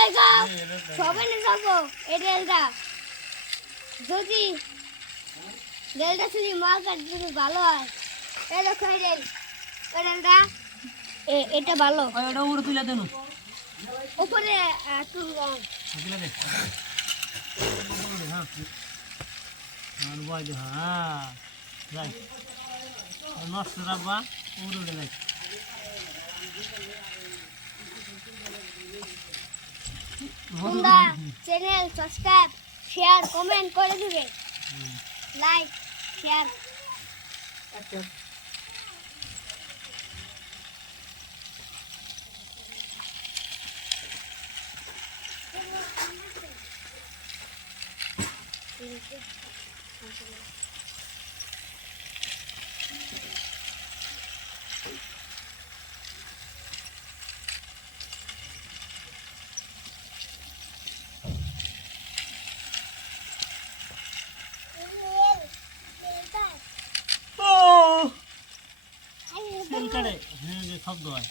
লাগাও সবাই না যাবো এই রেলটা যদি রেলটা যদি মার্কেট যদি ভালো হয় এই দেখো এই রেলটা এটা ভালো এটা উপরে তুলে দেন উপরে তুলবো তুলে দে হ্যাঁ বয় দে হ্যাঁ যাই নষ্ট রাখবা উপরে যাই তোমরা চ্যানেল সাবস্ক্রাইব শেয়ার কমেন্ট করে দিবে লাইক শেয়ার তেল কাটে হ্যাঁ শব্দ হয়